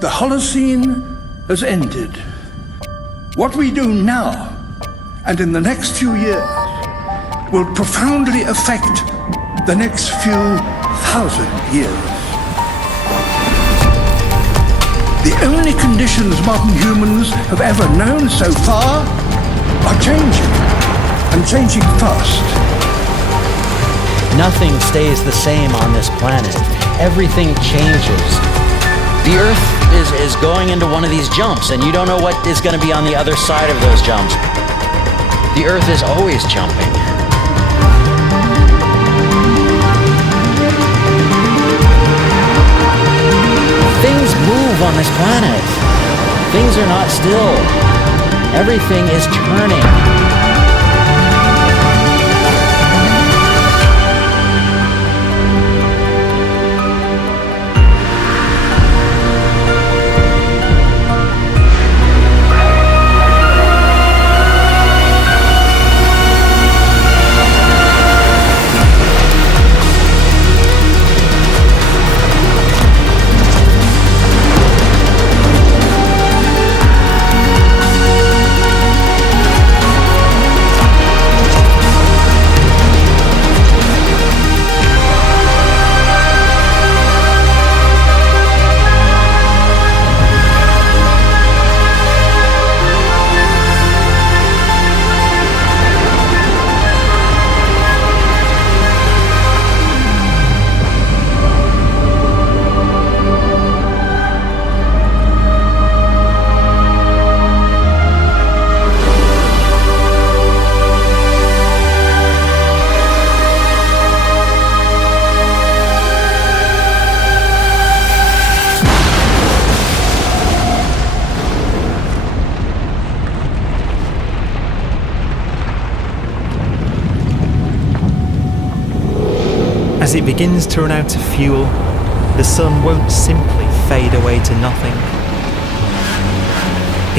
The Holocene has ended. What we do now, and in the next few years, will profoundly affect the next few thousand years. The only conditions modern humans have ever known so far are changing, and changing fast. Nothing stays the same on this planet. Everything changes. The Earth is going into one of these jumps, and you don't know what is going to be on the other side of those jumps. The Earth is always jumping. Things move on this planet. Things are not still. Everything is turning. As it begins to run out of fuel, the sun won't simply fade away to nothing.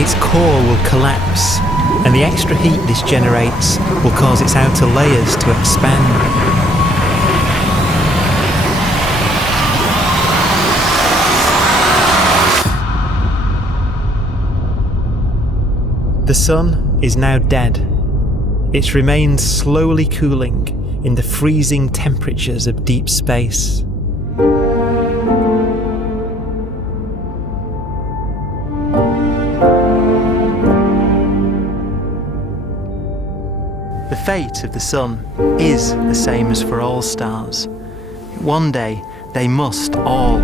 Its core will collapse, and the extra heat this generates will cause its outer layers to expand. The sun is now dead. Its remains slowly cooling in the freezing temperatures of deep space. The fate of the sun is the same as for all stars. One day, they must all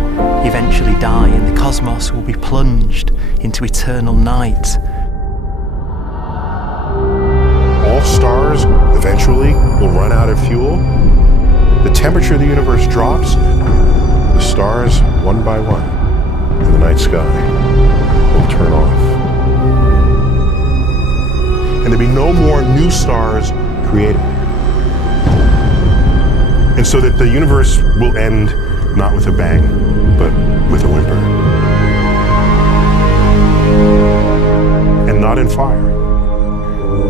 eventually die, and the cosmos will be plunged into eternal night. All stars eventually will run out of fuel. The temperature of the universe drops. The stars, one by one, in the night sky, will turn off. And there'll be no more new stars created. And so that the universe will end not with a bang, but with a whimper. And not in fire,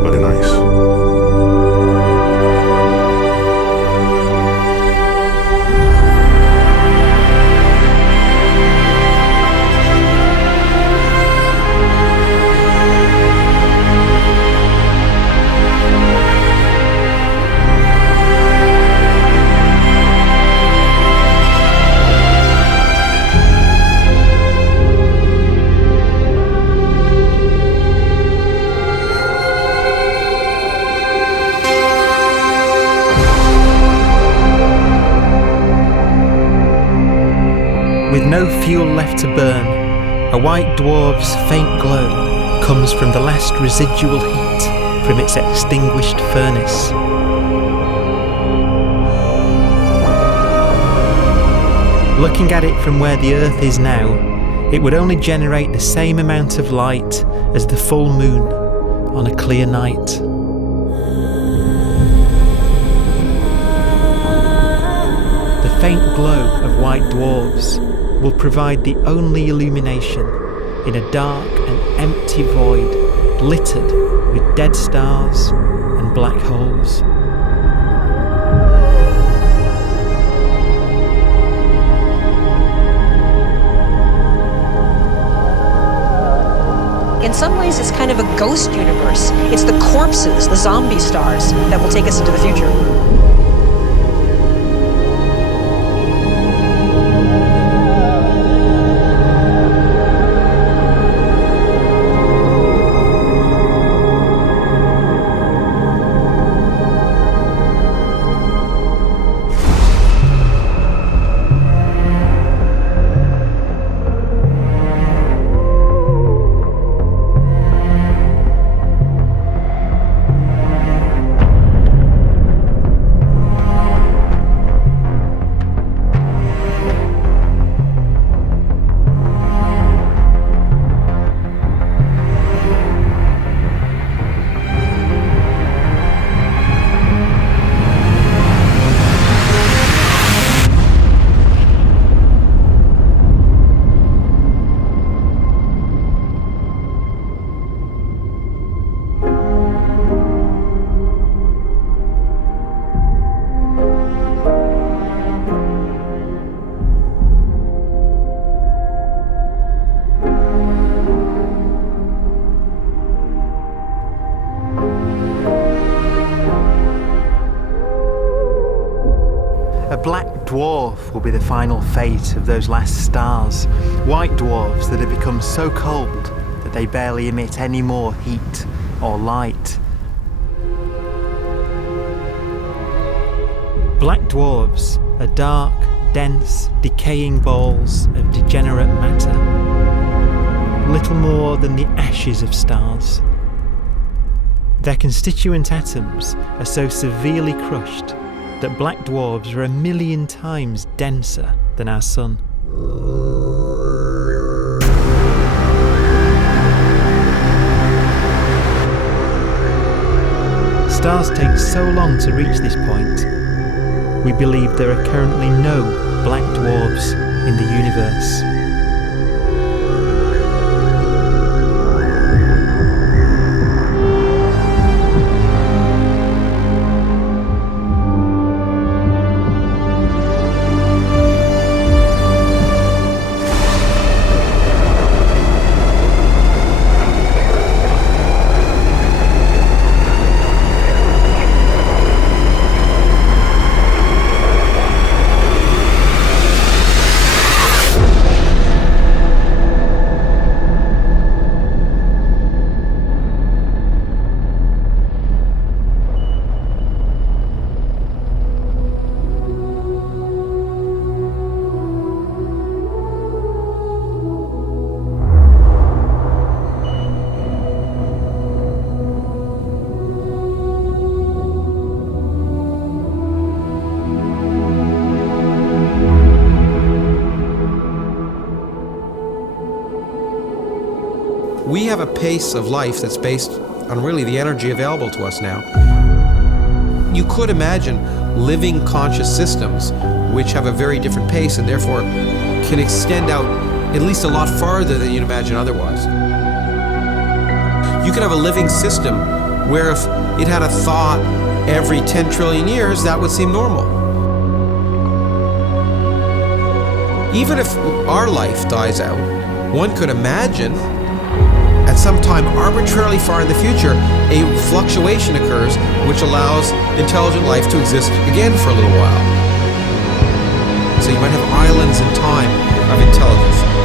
but in ice. With no fuel left to burn, a white dwarf's faint glow comes from the last residual heat from its extinguished furnace. Looking at it from where the Earth is now, it would only generate the same amount of light as the full moon on a clear night. The faint glow of white dwarfs will provide the only illumination in a dark and empty void littered with dead stars and black holes. some ways, it's kind of a ghost universe. It's the corpses, the zombie stars, that will take us into the future. Black dwarf will be the final fate of those last stars. White dwarfs that have become so cold that they barely emit any more heat or light. Black dwarfs are dark, dense, decaying balls of degenerate matter, little more than the ashes of stars. Their constituent atoms are so severely crushed that black dwarfs are 1,000,000 times denser than our sun. Stars take so long to reach this point, we believe there are currently no black dwarfs in the universe. We have a pace of life that's based on really the energy available to us now. You could imagine living conscious systems which have a very different pace and therefore can extend out at least a lot farther than you'd imagine otherwise. You could have a living system where if it had a thought every 10 trillion years, that would seem normal. Even if our life dies out, one could imagine at some time arbitrarily far in the future, a fluctuation occurs which allows intelligent life to exist again for a little while. So you might have islands in time of intelligence.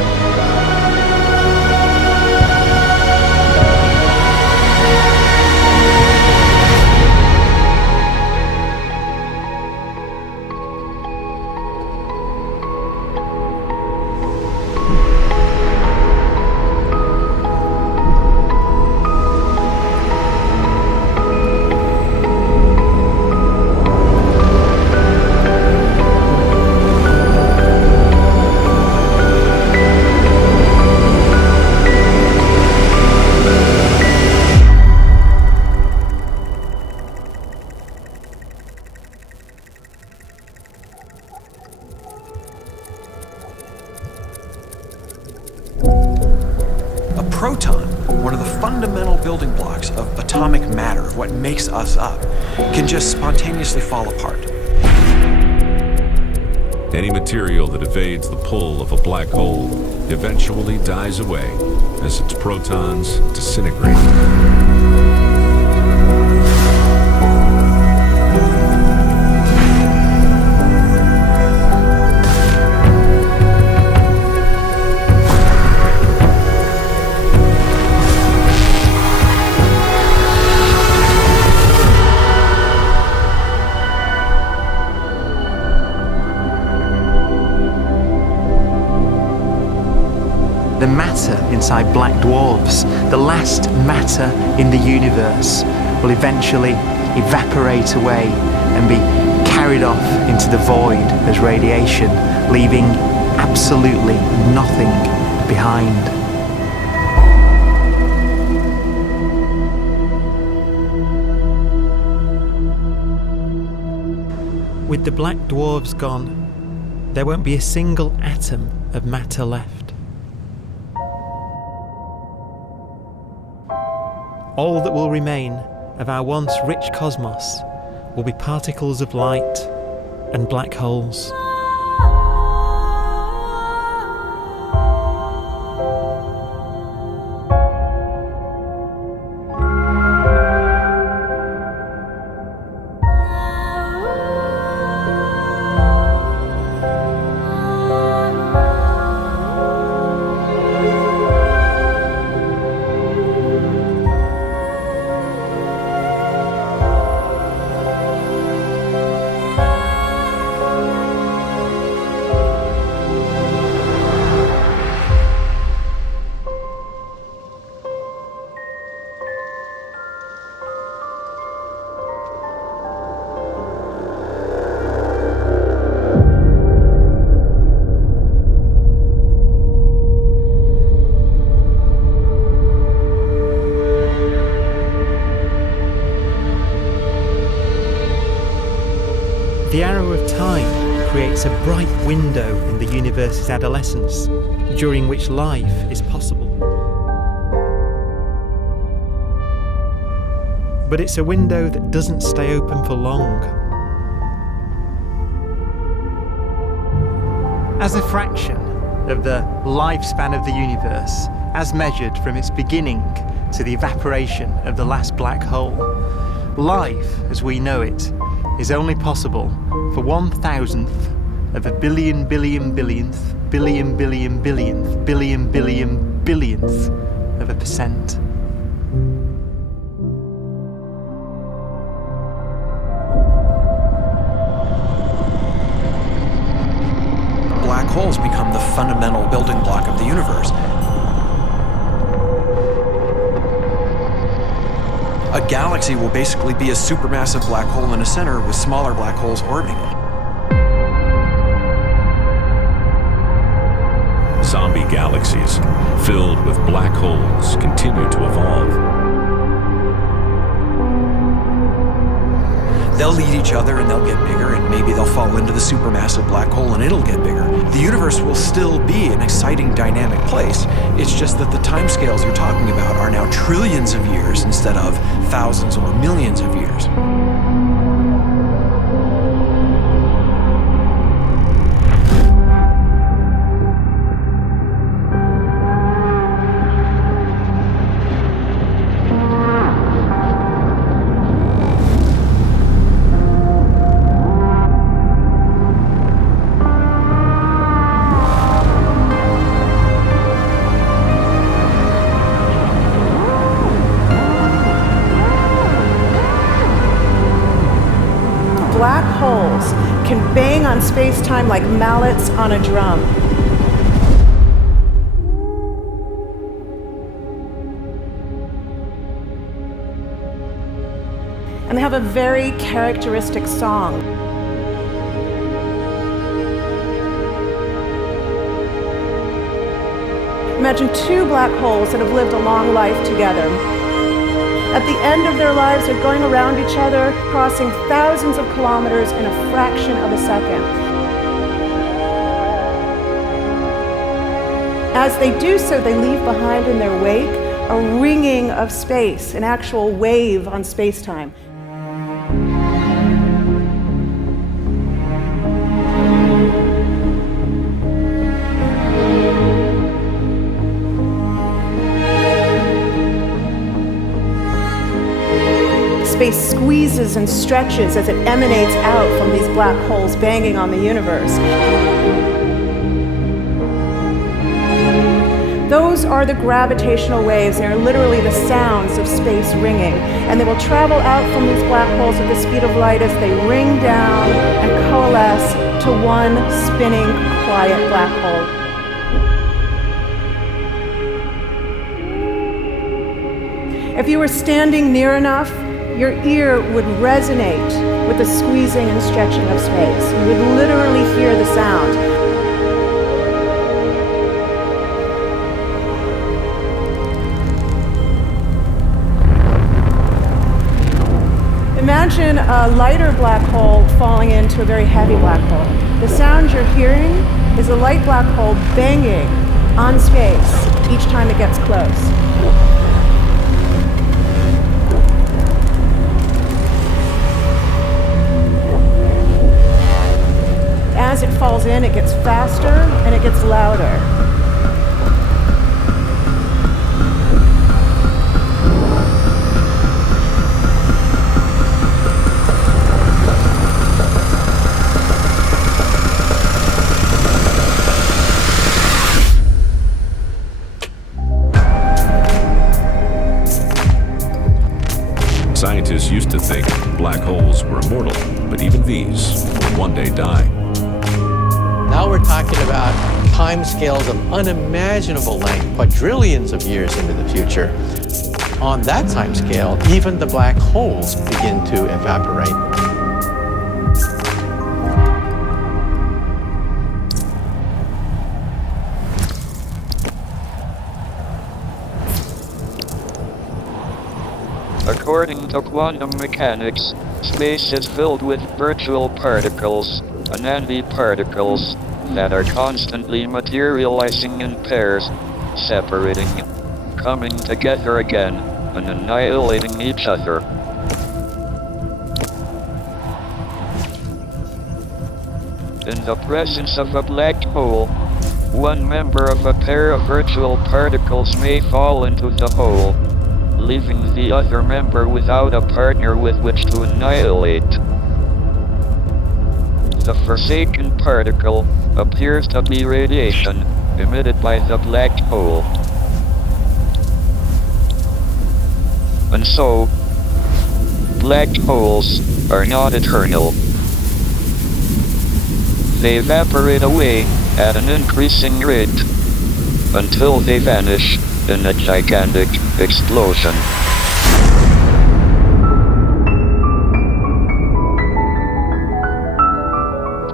proton, one of the fundamental building blocks of atomic matter, what makes us up, can just spontaneously fall apart. Any material that evades the pull of a black hole eventually dies away as its protons disintegrate. The matter inside black dwarfs, the last matter in the universe, will eventually evaporate away and be carried off into the void as radiation, leaving absolutely nothing behind. With the black dwarfs gone, there won't be a single atom of matter left. All that will remain of our once rich cosmos will be particles of light and black holes. The arrow of time creates a bright window in the universe's adolescence, during which life is possible. But it's a window that doesn't stay open for long. As a fraction of the lifespan of the universe, as measured from its beginning to the evaporation of the last black hole, life, as we know it, is only possible for 1,000th of a billion billionth billion billion billionth billion billion billionth of a percent. Black holes become the fundamental building block of the universe. A galaxy will basically be a supermassive black hole in a center with smaller black holes orbiting it. Zombie galaxies filled with black holes continue to evolve. They'll eat each other and they'll get bigger, and maybe they'll fall into the supermassive black hole and it'll get bigger. The universe will still be an exciting, dynamic place. It's just that the timescales you're talking about are now trillions of years instead of thousands or millions of years. Black holes can bang on space-time like mallets on a drum. And they have a very characteristic song. Imagine two black holes that have lived a long life together. At the end of their lives, they're going around each other, crossing thousands of kilometers in a fraction of a second. As they do so, they leave behind in their wake a ringing of space, an actual wave on space-time. Space squeezes and stretches as it emanates out from these black holes banging on the universe. Those are the gravitational waves. They are literally the sounds of space ringing. And they will travel out from these black holes at the speed of light as they ring down and coalesce to one spinning, quiet black hole. If you were standing near enough, your ear would resonate with the squeezing and stretching of space. You would literally hear the sound. Imagine a lighter black hole falling into a very heavy black hole. The sound you're hearing is a light black hole banging on space each time it gets close. As it falls in, it gets faster and it gets louder. Scientists used to think black holes were immortal, but even these will one day die. Now we're talking about timescales of unimaginable length, quadrillions of years into the future. On that timescale, even the black holes begin to evaporate. According to quantum mechanics, space is filled with virtual particles, antiparticles, that are constantly materializing in pairs, separating, coming together again, and annihilating each other. In the presence of a black hole, one member of a pair of virtual particles may fall into the hole, leaving the other member without a partner with which to annihilate. The forsaken particle appears to be radiation emitted by the black hole. And so, black holes are not eternal. They evaporate away at an increasing rate until they vanish in a gigantic explosion.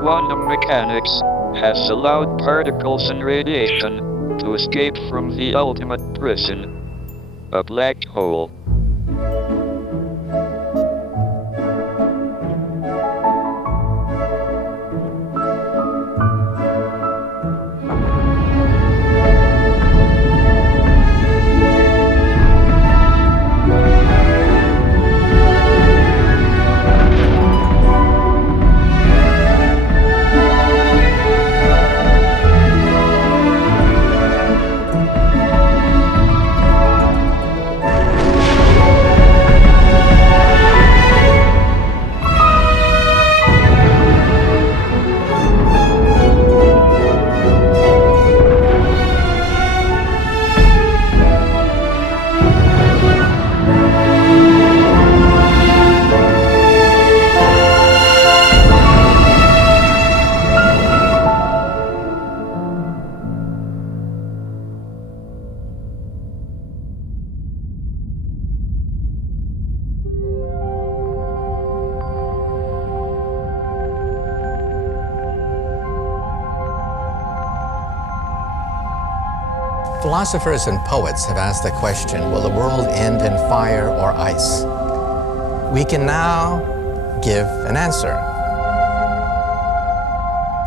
Quantum mechanics has allowed particles and radiation to escape from the ultimate prison, a black hole. Philosophers and poets have asked the question, will the world end in fire or ice? We can now give an answer.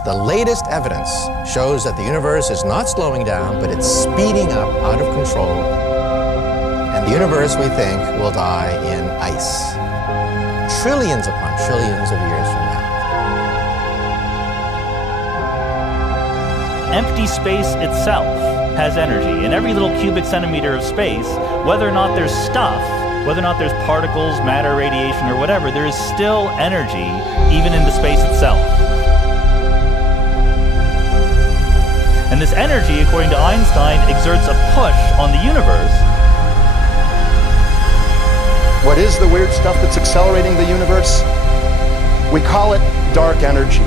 The latest evidence shows that the universe is not slowing down, but it's speeding up out of control. And the universe, we think, will die in ice. Trillions upon trillions of years from now. Empty space itself has energy. In every little cubic centimeter of space, whether or not there's stuff whether or not there's particles, matter, radiation, or whatever, there is still energy even in the space itself. And this energy, according to Einstein, exerts a push on the universe. What is the weird stuff that's accelerating the universe? We call it dark energy.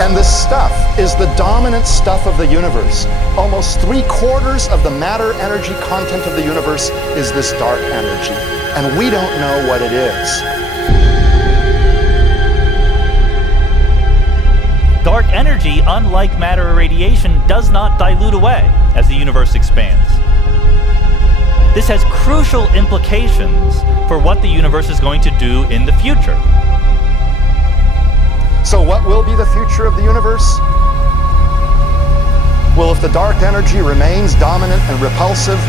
And this stuff is the dominant stuff of the universe. Almost 3/4 of the matter-energy content of the universe is this dark energy. And we don't know what it is. Dark energy, unlike matter or radiation, does not dilute away as the universe expands. This has crucial implications for what the universe is going to do in the future. So what will be the future of the universe? Well, if the dark energy remains dominant and repulsive,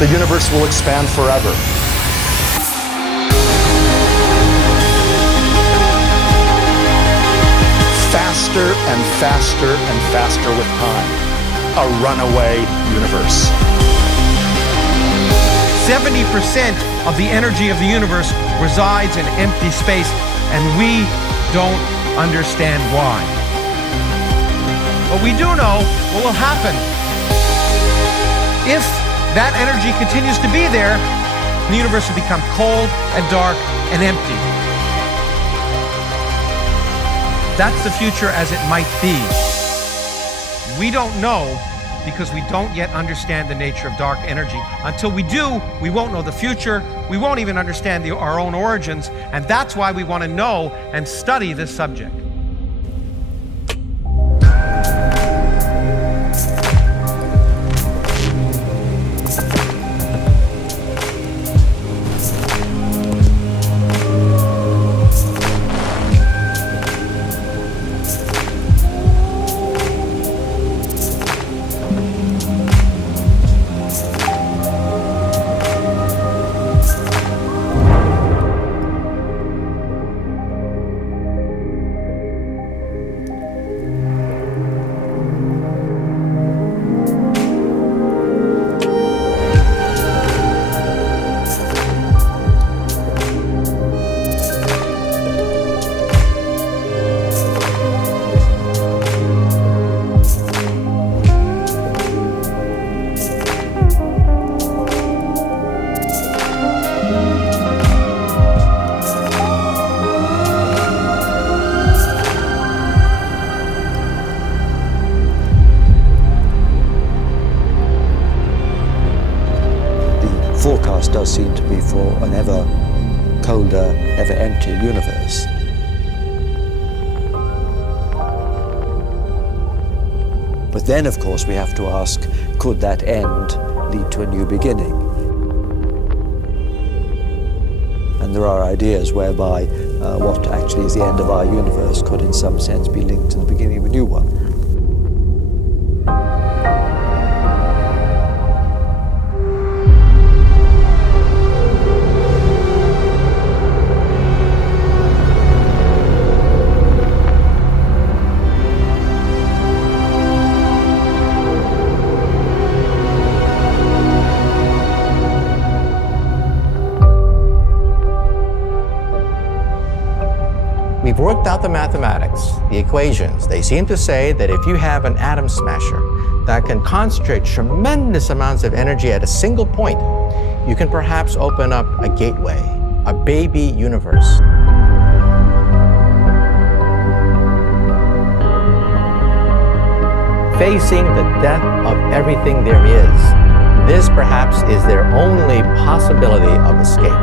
the universe will expand forever. Faster and faster and faster with time. A runaway universe. 70% of the energy of the universe resides in empty space, and we don't understand why. But we do know what will happen. If that energy continues to be there, the universe will become cold and dark and empty. That's the future as it might be. We don't know because we don't yet understand the nature of dark energy. Until we do, we won't know the future. We won't even understand our own origins, and that's why we want to know and study this subject. Forecast does seem to be for an ever colder, ever emptier universe. But then, of course, we have to ask, could that end lead to a new beginning? And there are ideas whereby what actually is the end of our universe could in some sense be linked to the beginning of a new one. We've worked out the mathematics, the equations. They seem to say that if you have an atom smasher that can concentrate tremendous amounts of energy at a single point, you can perhaps open up a gateway, a baby universe. Facing the death of everything there is, this perhaps is their only possibility of escape.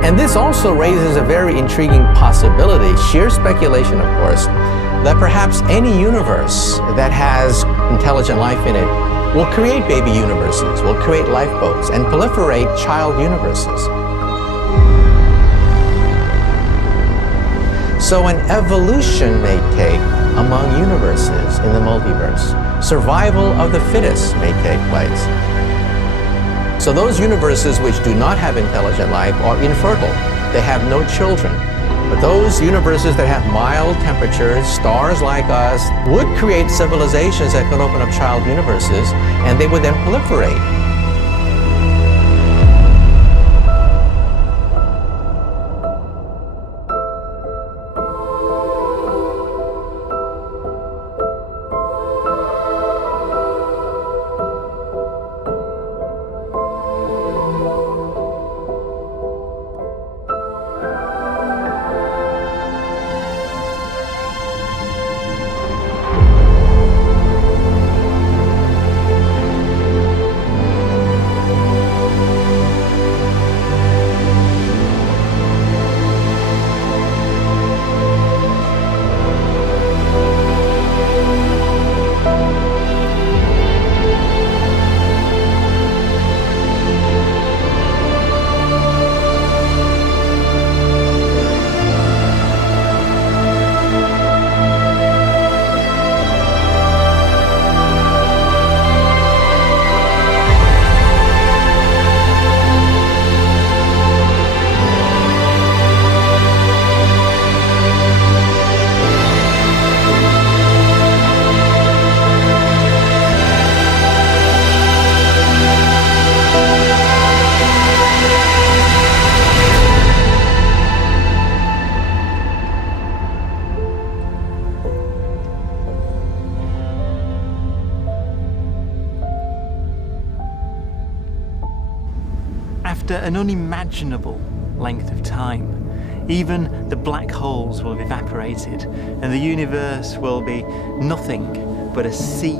And this also raises a very intriguing possibility, sheer speculation of course, that perhaps any universe that has intelligent life in it will create baby universes, will create lifeboats, and proliferate child universes. So an evolution may take among universes in the multiverse. Survival of the fittest may take place. So those universes which do not have intelligent life are infertile. They have no children. But those universes that have mild temperatures, stars like us, would create civilizations that could open up child universes, and they would then proliferate. After an unimaginable length of time, even the black holes will have evaporated, and the universe will be nothing but a sea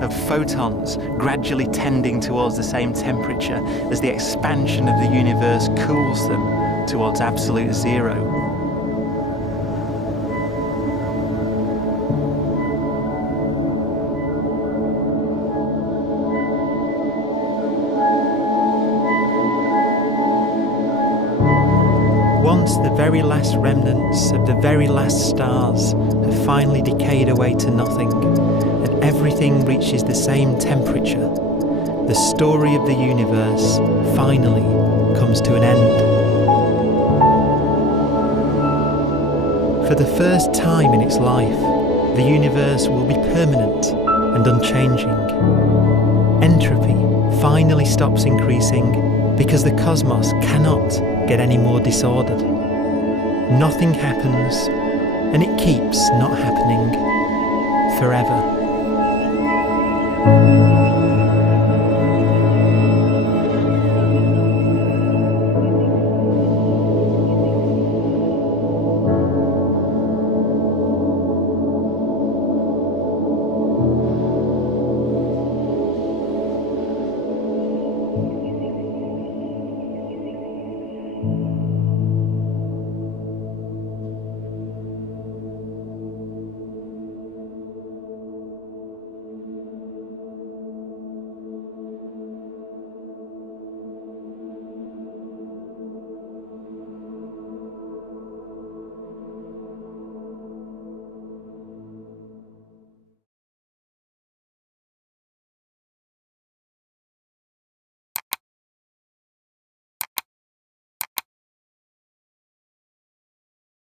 of photons gradually tending towards the same temperature as the expansion of the universe cools them towards absolute zero. Once the very last remnants of the very last stars have finally decayed away to nothing, and everything reaches the same temperature, the story of the universe finally comes to an end. For the first time in its life, the universe will be permanent and unchanging. Entropy finally stops increasing because the cosmos cannot get any more disordered. Nothing happens, and it keeps not happening forever.